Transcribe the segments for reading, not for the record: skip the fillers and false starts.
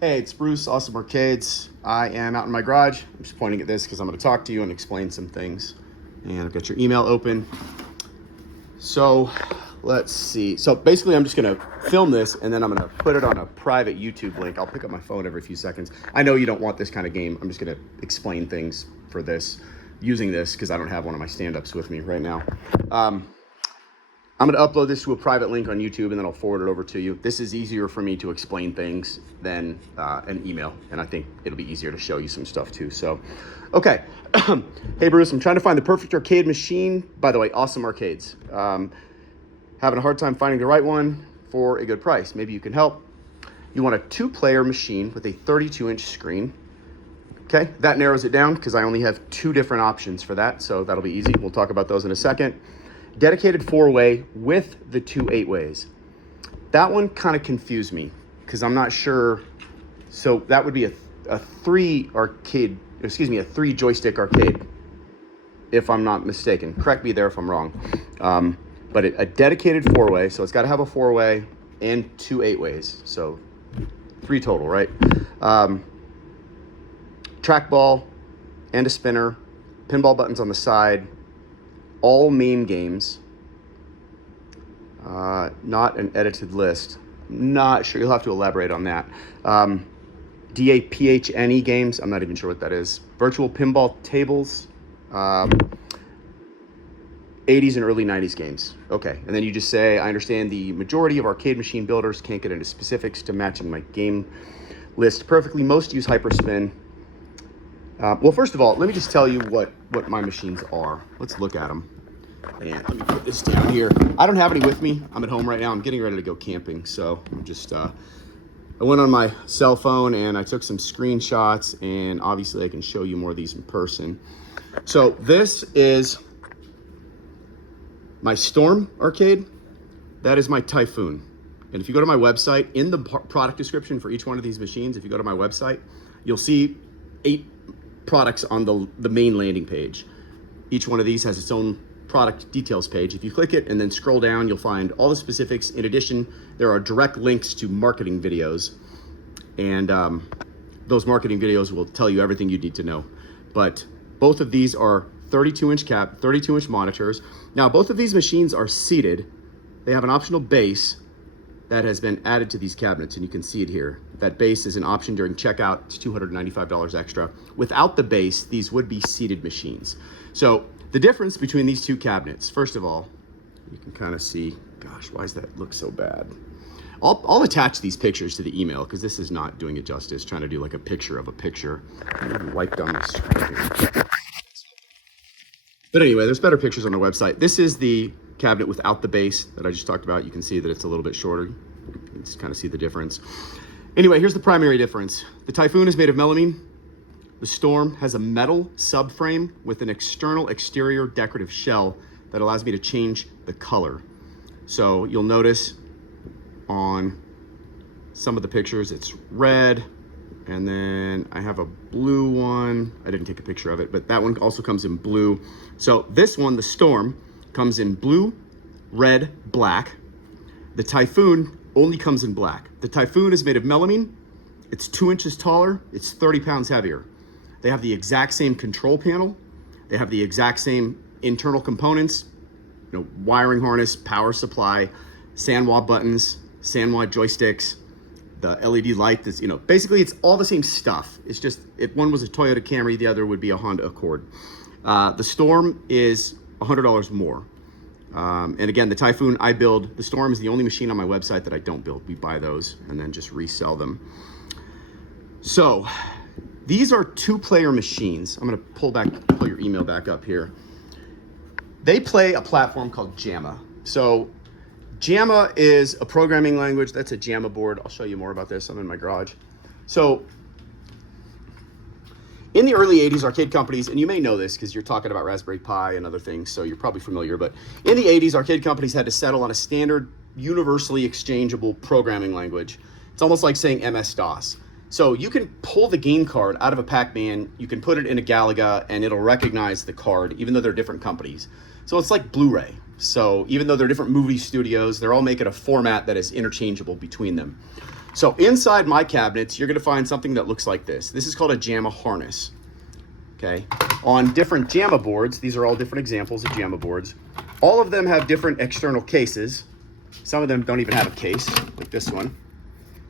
Hey, it's Bruce, Awesome Arcades. I am out in my garage. I'm just pointing at this because I'm going to talk to you and explain some things. And I've got your email open. So let's see. So basically, I'm just going to film this and then I'm going to put it on a private YouTube link. I'll pick up my phone every few seconds. I know you don't want this kind of game. I'm just going to explain things for this using this because I don't have one of my stand-ups with me right now. I'm going to upload this to a private link on YouTube and then I'll forward it over to you. This is easier for me to explain things than an email. And I think it'll be easier to show you some stuff too. So, okay. Hey, Bruce, I'm trying to find the perfect arcade machine. By the way, Awesome Arcades. Having a hard time finding the right one for a good price. Maybe you can help. You want a 2-player machine with a 32-inch screen. Okay, that narrows it down because I only have 2 different options for that. So that'll be easy. We'll talk about those in a second. Dedicated 4-way with the 2 8-ways. That one kind of confused me because I'm not sure. So that would be a 3 joystick arcade, if I'm not mistaken. Correct me there if I'm wrong. But a dedicated 4-way, so it's got to have a 4-way and 2 8-ways. So 3 total, right? Trackball and a spinner, pinball buttons on the side. All main games, not an edited list. Not sure, you'll have to elaborate on that. DAPHNE games, I'm not even sure what that is. Virtual pinball tables, 80s and early 90s games. Okay, and then you just say, I understand the majority of arcade machine builders can't get into specifics to matching my game list perfectly. Most use Hyperspin. Well, first of all, let me just tell you what my machines are. Let's look at them. And let me put this down here. I don't have any with me. I'm at home right now. I'm getting ready to go camping. So I'm just, I went on my cell phone and I took some screenshots and obviously I can show you more of these in person. So this is my Storm arcade. That is my Typhoon. And if you go to my website, in the product description for each one of these machines, if you go to my website, you'll see 8 products on the main landing page. Each one of these has its own product details page. If you click it and then scroll down, you'll find all the specifics. In addition, there are direct links to marketing videos, and those marketing videos will tell you everything you need to know. But both of these are 32-inch monitors. Now, both of these machines are seated. They have an optional base that has been added to these cabinets, and you can see it here. That base is an option during checkout. It's $295 extra. Without the base, these would be seated machines. So the difference between these 2 cabinets, first of all, you can kind of see, gosh, why does that look so bad? I'll attach these pictures to the email because this is not doing it justice, trying to do like a picture of a picture. I'm gonna wipe down the screen here. But anyway, there's better pictures on the website. This is the cabinet without the base that I just talked about. You can see that it's a little bit shorter. You can just kind of see the difference. Anyway, here's the primary difference. The Typhoon is made of melamine. The Storm has a metal subframe with an exterior decorative shell that allows me to change the color. So you'll notice on some of the pictures, it's red, and then I have a blue one. I didn't take a picture of it, but that one also comes in blue. So this one, the Storm, comes in blue, red, black. The Typhoon only comes in black. The Typhoon is made of melamine. It's 2 inches taller. It's 30 pounds heavier. They have the exact same control panel. They have the exact same internal components, wiring harness, power supply, Sanwa buttons, Sanwa joysticks, the LED light that's, basically it's all the same stuff. It's just, if one was a Toyota Camry, the other would be a Honda Accord. The Storm is $100 more. And again, the Typhoon I build. The Storm is the only machine on my website that I don't build. We buy those and then just resell them. So these are 2-player machines. I'm gonna pull your email back up here. They play a platform called JAMA. So JAMA is a programming language. That's a JAMA board. I'll show you more about this. I'm in my garage. So in the early 80s, arcade companies, and you may know this because you're talking about Raspberry Pi and other things, so you're probably familiar, but in the 80s, arcade companies had to settle on a standard, universally exchangeable programming language. It's almost like saying MS-DOS. So you can pull the game card out of a Pac-Man, you can put it in a Galaga, and it'll recognize the card, even though they're different companies. So it's like Blu-ray. So even though they're different movie studios, they're all making a format that is interchangeable between them. So inside my cabinets, you're gonna find something that looks like this. This is called a JAMA harness, okay? On different JAMA boards, these are all different examples of JAMA boards. All of them have different external cases. Some of them don't even have a case, like this one.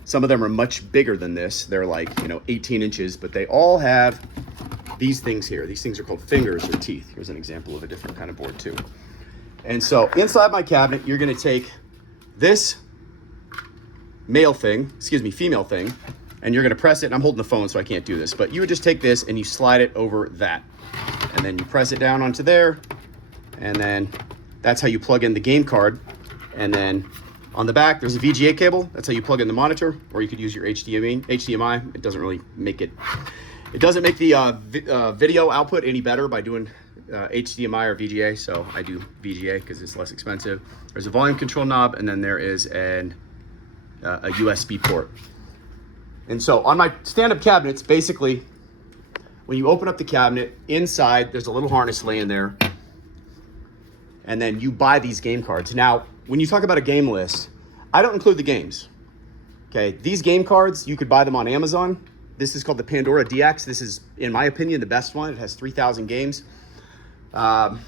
Some of them are much bigger than this. They're like, 18 inches, but they all have these things here. These things are called fingers or teeth. Here's an example of a different kind of board too. And so inside my cabinet, you're gonna take this female thing, and you're gonna press it, and I'm holding the phone so I can't do this, but you would just take this and you slide it over that. And then you press it down onto there, and then that's how you plug in the game card. And then on the back, there's a VGA cable. That's how you plug in the monitor, or you could use your HDMI. It doesn't really make it doesn't make the video output any better by doing HDMI or VGA, so I do VGA because it's less expensive. There's a volume control knob, and then there is a USB port. And so on my stand-up cabinets, basically, when you open up the cabinet, inside there's a little harness laying there, and then you buy these game cards. Now, when you talk about a game list, I don't include the games, okay? These game cards, you could buy them on Amazon. This is called the Pandora DX. This is, in my opinion, the best one. It has 3,000 games. I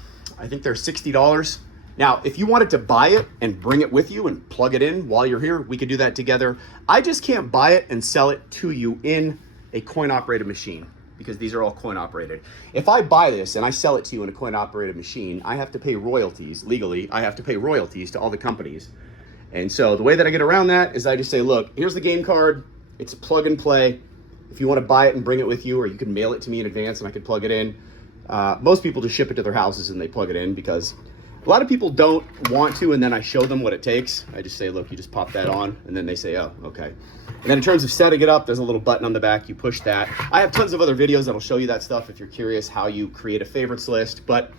think they're $60. Now, if you wanted to buy it and bring it with you and plug it in while you're here, we could do that together. I just can't buy it and sell it to you in a coin-operated machine because these are all coin-operated. If I buy this and I sell it to you in a coin-operated machine, I have to pay royalties. Legally, I have to pay royalties to all the companies. And so the way that I get around that is I just say, look, here's the game card. It's a plug and play. If you want to buy it and bring it with you, or you can mail it to me in advance and I could plug it in. Most people just ship it to their houses and they plug it in because a lot of people don't want to, and then I show them what it takes. I just say, look, you just pop that on, and then they say, oh, okay. And then in terms of setting it up, there's a little button on the back. You push that. I have tons of other videos that'll show you that stuff if you're curious how you create a favorites list. But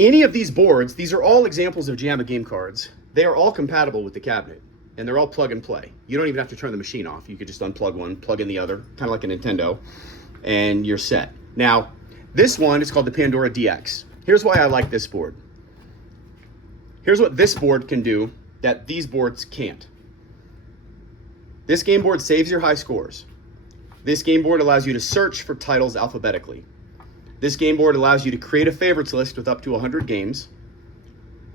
any of these boards, these are all examples of JAMA game cards. They are all compatible with the cabinet, and they're all plug and play. You don't even have to turn the machine off. You could just unplug one, plug in the other, kind of like a Nintendo, and you're set. Now, this one is called the Pandora DX. Here's why I like this board. Here's what this board can do that these boards can't. This game board saves your high scores. This game board allows you to search for titles alphabetically. This game board allows you to create a favorites list with up to 100 games.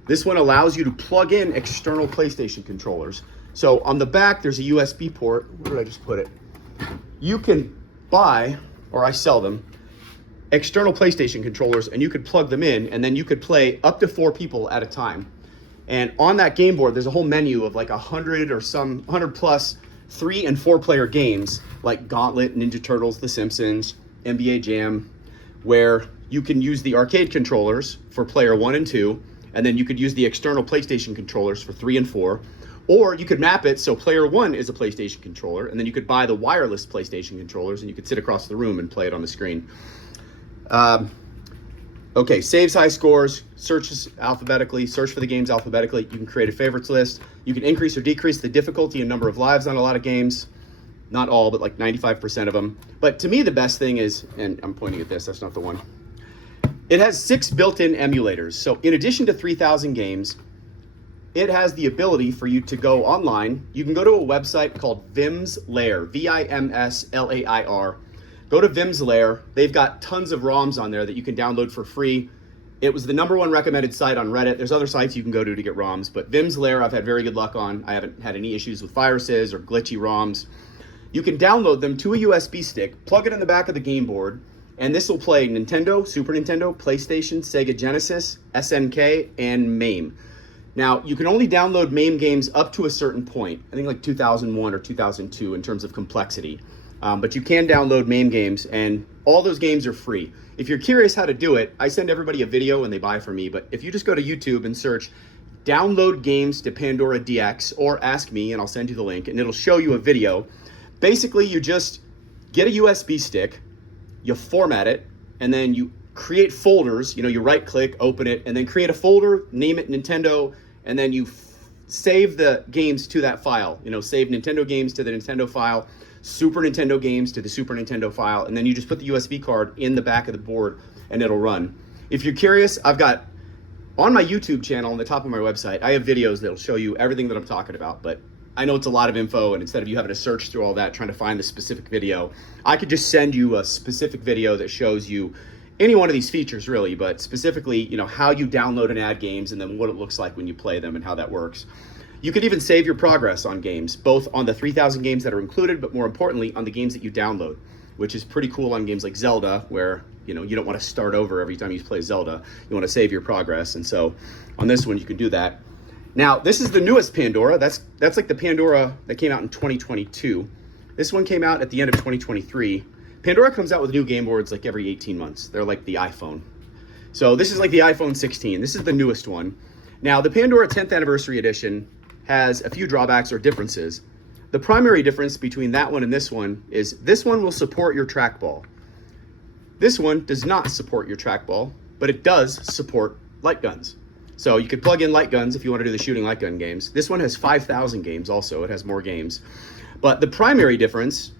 This one allows you to plug in external PlayStation controllers. So on the back, there's a USB port. Where did I just put it? You can buy, or I sell them, external PlayStation controllers, and you could plug them in, and then you could play up to 4 people at a time. And on that game board, there's a whole menu of like 100 or some 100 plus 3 and 4 player games like Gauntlet, Ninja Turtles, The Simpsons, NBA Jam, where you can use the arcade controllers for player 1 and 2, and then you could use the external PlayStation controllers for 3 and 4, or you could map it so player 1 is a PlayStation controller, and then you could buy the wireless PlayStation controllers, and you could sit across the room and play it on the screen. Okay, saves high scores, searches alphabetically, search for the games alphabetically. You can create a favorites list. You can increase or decrease the difficulty and number of lives on a lot of games. Not all, but like 95% of them. But to me, the best thing is, and I'm pointing at this, that's not the one. It has 6 built-in emulators. So in addition to 3,000 games, it has the ability for you to go online. You can go to a website called Vim's Lair, VIMSLAIR. Go to Vim's Lair. They've got tons of ROMs on there that you can download for free. It was the #1 recommended site on Reddit. There's other sites you can go to get ROMs, but Vim's Lair I've had very good luck on. I haven't had any issues with viruses or glitchy ROMs. You can download them to a USB stick, plug it in the back of the game board, and this will play Nintendo, Super Nintendo, PlayStation, Sega Genesis, SNK, and MAME. Now, you can only download MAME games up to a certain point, I think like 2001 or 2002 in terms of complexity. But you can download MAME games, and all those games are free. If you're curious how to do it, I send everybody a video and they buy from me. But if you just go to YouTube and search download games to Pandora DX, or ask me and I'll send you the link, and it'll show you a video. Basically, you just get a USB stick, you format it, and then you create folders. You right click, open it, and then create a folder, name it Nintendo, and then you save the games to that file. Save Nintendo games to the Nintendo file, Super Nintendo games to the Super Nintendo file, and then you just put the USB card in the back of the board and it'll run. If you're curious, I've got on my YouTube channel on the top of my website, I have videos that'll show you everything that I'm talking about, but I know it's a lot of info, and instead of you having to search through all that trying to find the specific video, I could just send you a specific video that shows you any one of these features really, but specifically, you know, how you download and add games and then what it looks like when you play them and how that works. You could even save your progress on games, both on the 3,000 games that are included, but more importantly, on the games that you download, which is pretty cool on games like Zelda, where, you know, you don't want to start over every time you play Zelda. You want to save your progress. And so on this one, you can do that. Now, this is the newest Pandora. That's like the Pandora that came out in 2022. This one came out at the end of 2023. Pandora comes out with new game boards like every 18 months. They're like the iPhone. So this is like the iPhone 16. This is the newest one. Now, the Pandora 10th Anniversary Edition has a few drawbacks or differences. The primary difference between that one and this one is this one will support your trackball. This one does not support your trackball, but it does support light guns. So you could plug in light guns if you want to do the shooting light gun games. This one has 5,000 games also. It has more games. But the primary difference,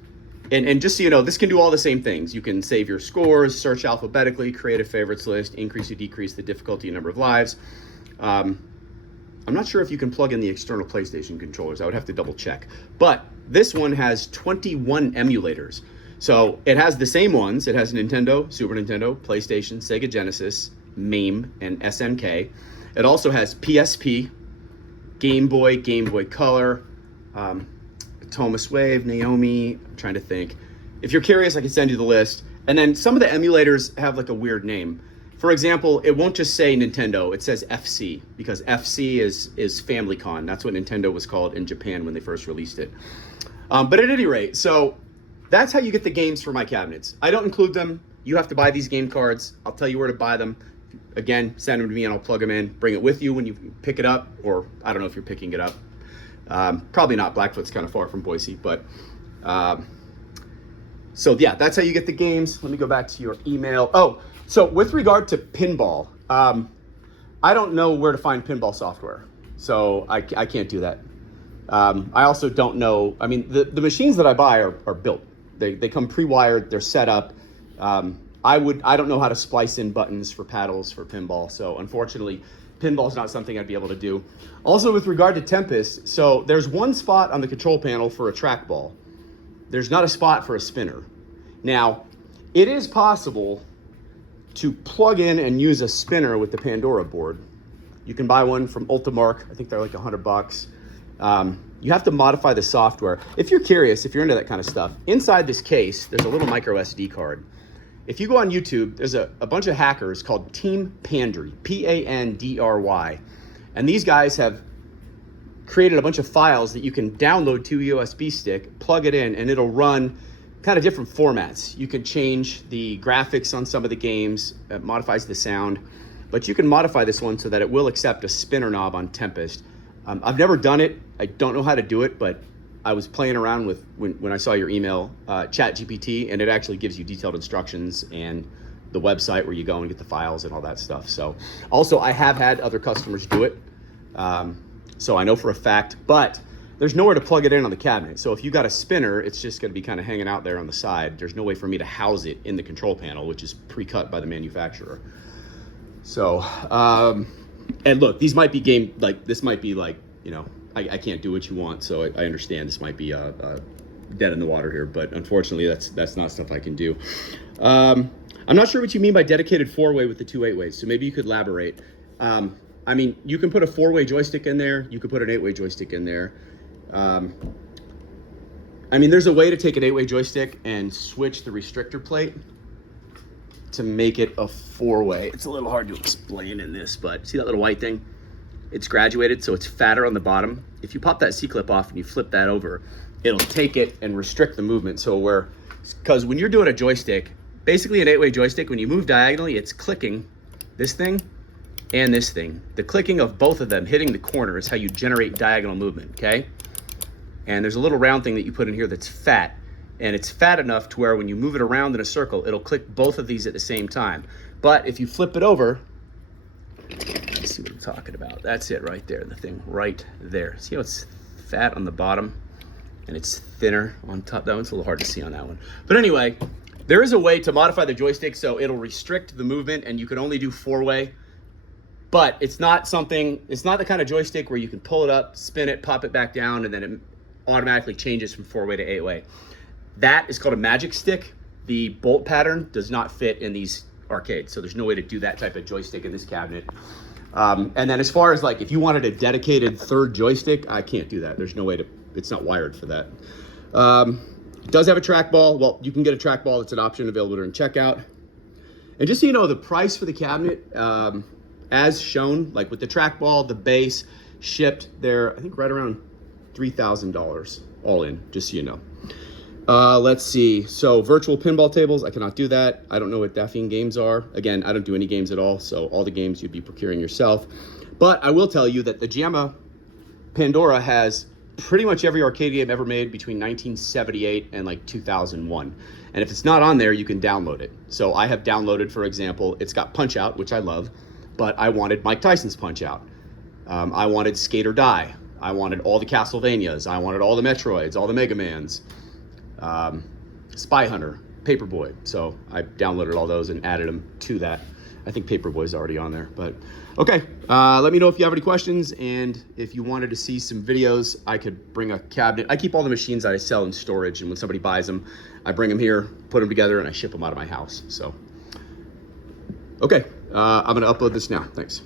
and just so you know, this can do all the same things. You can save your scores, search alphabetically, create a favorites list, increase or decrease the difficulty and number of lives. I'm not sure if you can plug in the external PlayStation controllers. I would have to double check. But this one has 21 emulators. So it has the same ones. It has Nintendo, Super Nintendo, PlayStation, Sega Genesis, MAME, and SNK. It also has PSP, Game Boy Color, Thomas Wave, Naomi. I'm trying to think. If you're curious, I can send you the list. And then some of the emulators have like a weird name. For example, it won't just say Nintendo, it says FC, because FC is FamilyCon. That's what Nintendo was called in Japan when they first released it. But at any rate, so that's how you get the games for my cabinets. I don't include them. You have to buy these game cards. I'll tell you where to buy them. Again, send them to me and I'll plug them in. Bring it with you when you pick it up, or I don't know if you're picking it up. Probably not. Blackfoot's kind of far from Boise, but so yeah, that's how you get the games. Let me go back to your email. Oh, so with regard to pinball, I don't know where to find pinball software, so I can't do that. I also don't know. I mean, the machines that I buy are built. They come pre-wired. They're set up. I don't know how to splice in buttons for paddles for pinball. So unfortunately, pinball is not something I'd be able to do. Also, with regard to Tempest, so there's one spot on the control panel for a trackball. There's not a spot for a spinner. Now, it is possible to plug in and use a spinner with the Pandora board. You can buy one from Ultimark. I think they're like $100. You have to modify the software. If you're curious, if you're into that kind of stuff, inside this case, there's a little micro SD card. If you go on YouTube, there's a bunch of hackers called Team Pandry, Pandry. And these guys have created a bunch of files that you can download to a USB stick, plug it in, and it'll run kind of different formats. You can change the graphics on some of the games, it modifies the sound, but you can modify this one so that it will accept a spinner knob on Tempest. I've never done it. I don't know how to do it, but I was playing around with, when I saw your email, ChatGPT, and it actually gives you detailed instructions and the website where you go and get the files and all that stuff. So also I have had other customers do it. So I know for a fact, but there's nowhere to plug it in on the cabinet. So if you got a spinner, it's just gonna be kind of hanging out there on the side. There's no way for me to house it in the control panel, which is pre-cut by the manufacturer. So, and look, these might be this might be like, you know, I can't do what you want. So I understand this might be dead in the water here, but unfortunately that's not stuff I can do. I'm not sure what you mean by dedicated 4-way with the 2 8-ways. So maybe you could elaborate. I mean, you can put a 4-way joystick in there. You could put an 8-way joystick in there. I mean, there's a way to take an 8-way joystick and switch the restrictor plate to make it a 4-way. It's a little hard to explain in this, but see that little white thing? It's graduated, so it's fatter on the bottom. If you pop that C-clip off and you flip that over, it'll take it and restrict the movement. So because when you're doing a joystick, basically an 8-way joystick, when you move diagonally, it's clicking this thing and this thing. The clicking of both of them hitting the corner is how you generate diagonal movement, okay? And there's a little round thing that you put in here that's fat, and it's fat enough to where when you move it around in a circle, it'll click both of these at the same time. But if you flip it over, let's see what I'm talking about. That's it right there, the thing right there. See how it's fat on the bottom and it's thinner on top? That one's a little hard to see on that one. But anyway, there is a way to modify the joystick so it'll restrict the movement and you can only do 4-way. But it's not the kind of joystick where you can pull it up, spin it, pop it back down, and then it automatically changes from 4-way to 8-way. That is called a Magic Stick. The bolt pattern does not fit in these arcades, so there's no way to do that type of joystick in this cabinet. And then as far as like, if you wanted a dedicated third joystick, I can't do that. There's no way to, it's not wired for that. It does have a trackball. Well, you can get a trackball. It's an option available during checkout. And just so you know, the price for the cabinet, as shown, like with the trackball, the base, shipped, they're I think right around $3,000 all in, just so you know. Let's see. So virtual pinball tables, I cannot do that. I don't know what Daphine games are. Again, I don't do any games at all, so all the games you'd be procuring yourself. But I will tell you that the JAMMA Pandora has pretty much every arcade game ever made between 1978 and like 2001. And if it's not on there, you can download it. So I have downloaded, for example, it's got Punch Out, which I love, but I wanted Mike Tyson's Punch Out. I wanted Skate or Die. I wanted all the Castlevanias. I wanted all the Metroids, all the Mega Mans, Spy Hunter, Paperboy. So I downloaded all those and added them to that. I think Paperboy's already on there, but okay. Let me know if you have any questions, and if you wanted to see some videos, I could bring a cabinet. I keep all the machines that I sell in storage, and when somebody buys them, I bring them here, put them together, and I ship them out of my house. So, okay, I'm gonna upload this now. Thanks.